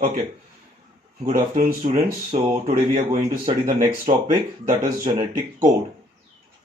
Okay, good afternoon, students. So, today we are going to study the next topic, that is genetic code.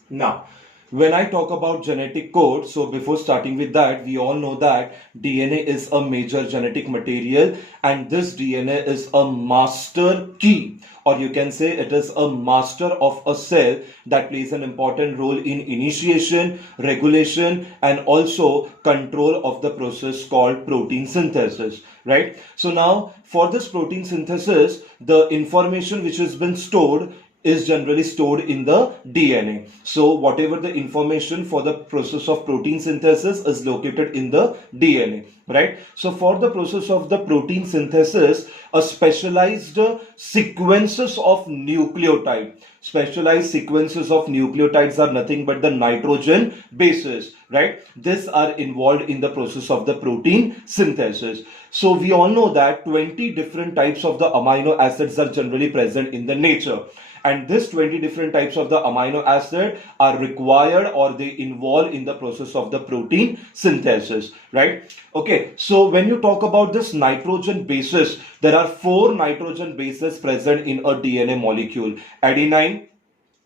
Now, when I talk about genetic code, so before starting with that, we all know that DNA is a major genetic material, and this DNA is a master key, or you can say it is a master of a cell that plays an important role in initiation, regulation, and also control of the process called protein synthesis, right? So now for this protein synthesis, the information which has been stored is generally stored in the DNA. So whatever the information for the process of protein synthesis is located in the DNA, right? So for the process of the protein synthesis, a specialized sequences of nucleotides are nothing but the nitrogen bases, right? These are involved in the process of the protein synthesis. So we all know that 20 different types of the amino acids are generally present in the nature. And this 20 different types of the amino acid are required, or they involve in the process of the protein synthesis, right? Okay, so when you talk about this nitrogen bases, there are 4 nitrogen bases present in a DNA molecule: adenine,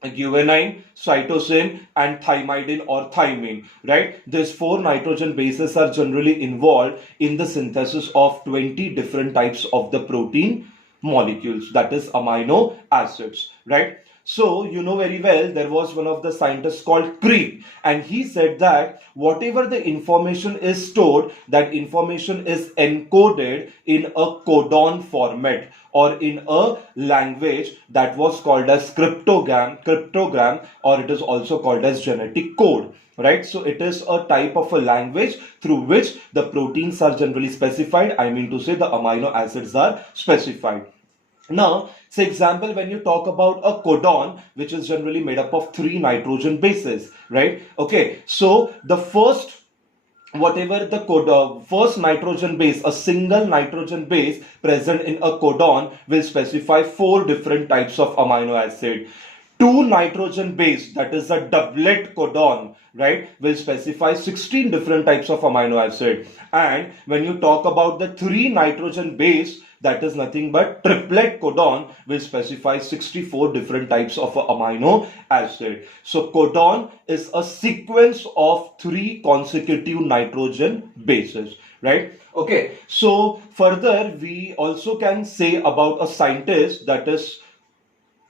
guanine, cytosine, and thymidine or thymine, right? These 4 nitrogen bases are generally involved in the synthesis of 20 different types of the protein molecules, that is amino acids, right? So you know very well, there was one of the scientists called Crick, and he said that whatever the information is stored, that information is encoded in a codon format, or in a language that was called as cryptogram, or it is also called as genetic code, right? So it is a type of a language through which the proteins are generally specified. I mean to say the amino acids are specified. Now, say example, when you talk about a codon, which is generally made up of 3 nitrogen bases, right? Okay, so the first first nitrogen base, a single nitrogen base present in a codon will specify 4 different types of amino acid. 2 nitrogen base, that is a doublet codon, right, will specify 16 different types of amino acid. And when you talk about the 3 nitrogen base, that is nothing but triplet codon, will specify 64 different types of amino acid. So codon is a sequence of 3 consecutive nitrogen bases, right? Okay, so further we also can say about a scientist, that is,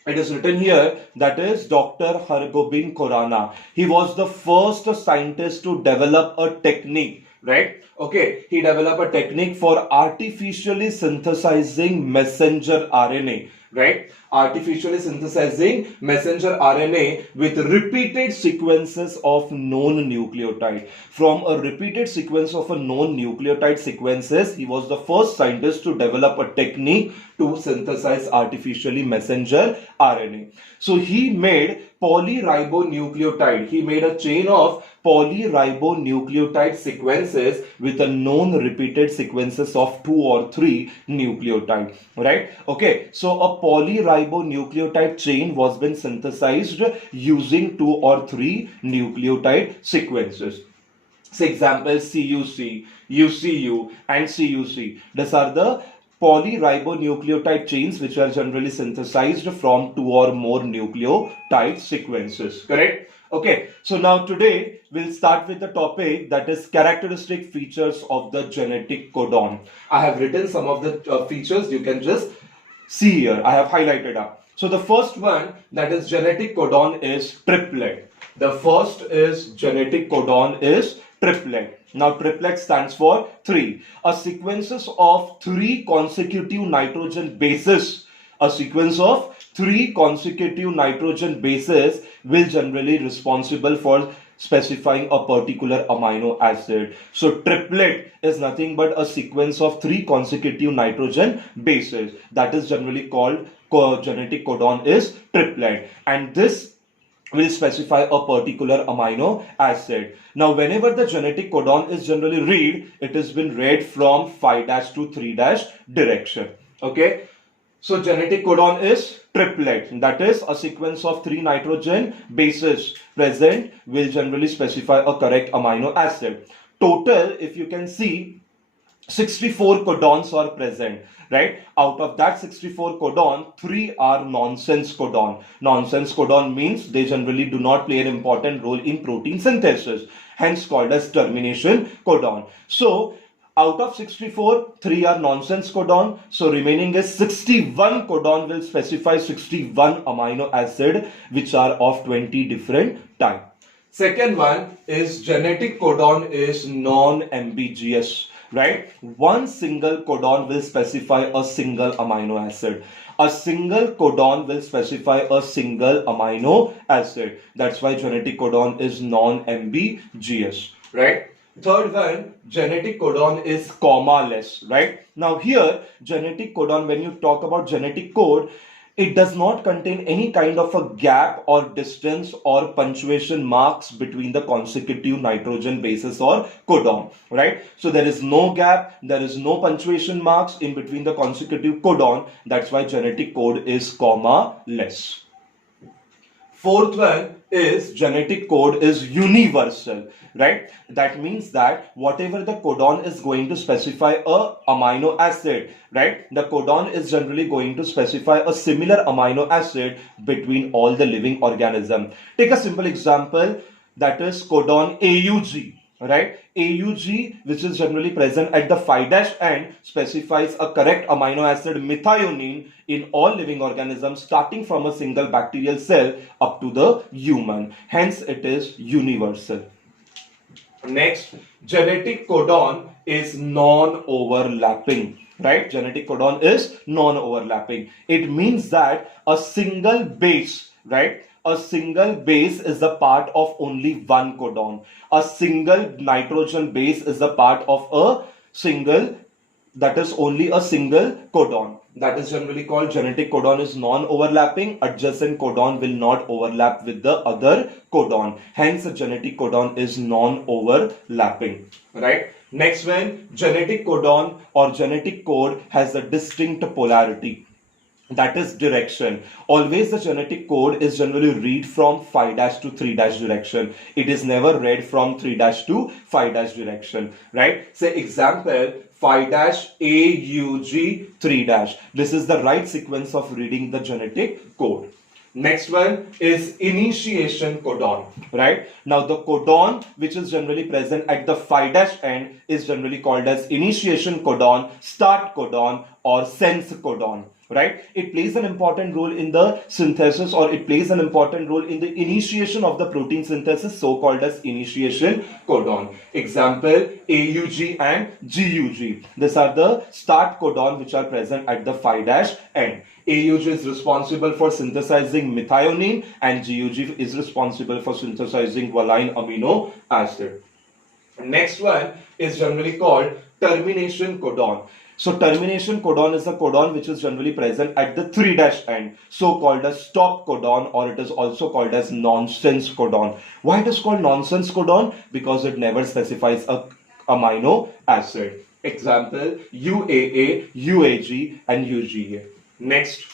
it is written here, that is Dr. Hargobind Khorana. He was the first scientist to develop a technique, right? Okay, he developed a technique for artificially synthesizing messenger RNA, right? Artificially synthesizing messenger RNA with repeated sequences of known nucleotide. From a repeated sequence of a known nucleotide sequences, he was the first scientist to develop a technique to synthesize artificially messenger RNA. So he made polyribonucleotide. He made a chain of polyribonucleotide sequences with a known repeated sequences of 2 or 3 nucleotide, right? Okay, so a polyribonucleotide chain was been synthesized using 2 or 3 nucleotide sequences. Say example, CUC, UCU, and CUC. These are the polyribonucleotide chains which are generally synthesized from 2 or more nucleotide sequences, correct? Okay, so now today we'll start with the topic, that is characteristic features of the genetic codon. I have written some of the features, you can just see here, I have highlighted up. So the first one, that is genetic codon, is triplet. The first is genetic codon is triplet. Now triplet stands for 3. A sequences of 3 consecutive nitrogen bases. A sequence of 3 consecutive nitrogen bases will generally responsible for specifying a particular amino acid. So triplet is nothing but a sequence of 3 consecutive nitrogen bases. That is generally called genetic codon is triplet. And this will specify a particular amino acid. Now, whenever the genetic codon is generally read, it has been read from 5' to 3' direction. Okay. So, genetic codon is triplet. That is a sequence of 3 nitrogen bases present will generally specify a correct amino acid. Total, if you can see, 64 codons are present, right? Out of that 64 codon, 3 are nonsense codon. Nonsense codon means they generally do not play an important role in protein synthesis, hence called as termination codon. So out of 64, 3 are nonsense codon. So remaining is 61 codon will specify 61 amino acid which are of 20 different type. Second one is genetic codon is non-ambiguous, right? One single codon will specify a single amino acid. A single codon will specify a single amino acid. That's why genetic codon is non-ambiguous, right? Third one, genetic codon is comma-less, right? Now here, genetic codon, when you talk about genetic code, it does not contain any kind of a gap or distance or punctuation marks between the consecutive nitrogen bases or codon, right? So there is no gap, there is no punctuation marks in between the consecutive codon. That's why genetic code is comma-less. Fourth one is genetic code is universal, right? That means that whatever the codon is going to specify a amino acid, right? The codon is generally going to specify a similar amino acid between all the living organisms. Take a simple example, that is codon AUG. Right, AUG, which is generally present at the 5' end, specifies a correct amino acid methionine in all living organisms starting from a single bacterial cell up to the human. Hence, it is universal. Next, genetic codon is non-overlapping. Right, genetic codon is non-overlapping. It means that a single base, right? A single base is a part of only one codon. A single nitrogen base is a part of a single, that is only a single codon. That is generally called genetic codon is non-overlapping. Adjacent codon will not overlap with the other codon. Hence, a genetic codon is non-overlapping. Right? Next one, genetic codon or genetic code has a distinct polarity. That is direction. Always the genetic code is generally read from 5' to 3' direction. It is never read from 3' to 5' direction. Right? Say example 5' AUG 3'. This is the right sequence of reading the genetic code. Next one is initiation codon, right? Now the codon which is generally present at the 5' end is generally called as initiation codon, start codon or sense codon. Right? It plays an important role in the synthesis, or it plays an important role in the initiation of the protein synthesis, so called as initiation codon. Example AUG and GUG. These are the start codon which are present at the 5' end. AUG is responsible for synthesizing methionine and GUG is responsible for synthesizing valine amino acid. Next one is generally called termination codon. So termination codon is a codon which is generally present at the 3' end, so called as stop codon, or it is also called as nonsense codon. Why it is called nonsense codon? Because it never specifies a amino acid. Example UAA, UAG and UGA. Next,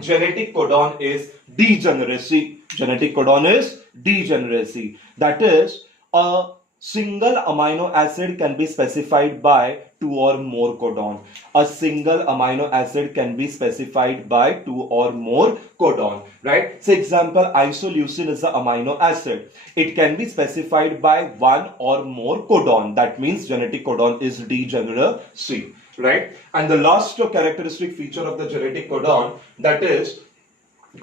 genetic codon is degeneracy. Genetic codon is degeneracy. That is, a single amino acid can be specified by 2 or more codon. A single amino acid can be specified by 2 or more codon. Right? Say example, isoleucine is an amino acid. It can be specified by 1 or more codon. That means genetic codon is degeneracy. Right? And the last characteristic feature of the genetic codon, that is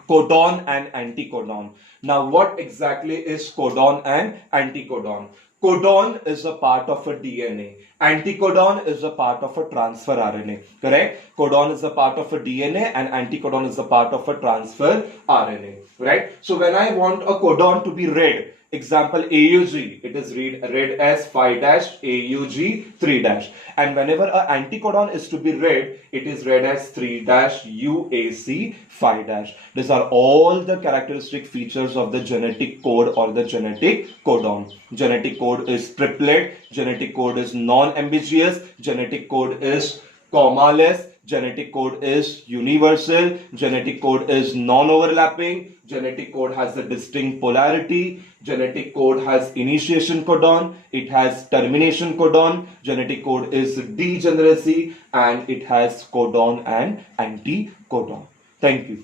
codon and anticodon. Now, what exactly is codon and anticodon? Codon is a part of a DNA. Anticodon is a part of a transfer RNA. Correct? Codon is a part of a DNA and anticodon is a part of a transfer RNA. Right? So when I want a codon to be read, example AUG, it is read as 5' AUG 3'. And whenever an anticodon is to be read, it is read as 3' UAC 5'. These are all the characteristic features of the genetic code or the genetic codon. Genetic code is triplet, genetic code is non-ambiguous, genetic code is commaless, genetic code is universal, genetic code is non-overlapping, genetic code has a distinct polarity, genetic code has initiation codon, it has termination codon, genetic code is degeneracy, and it has codon and anticodon. Thank you.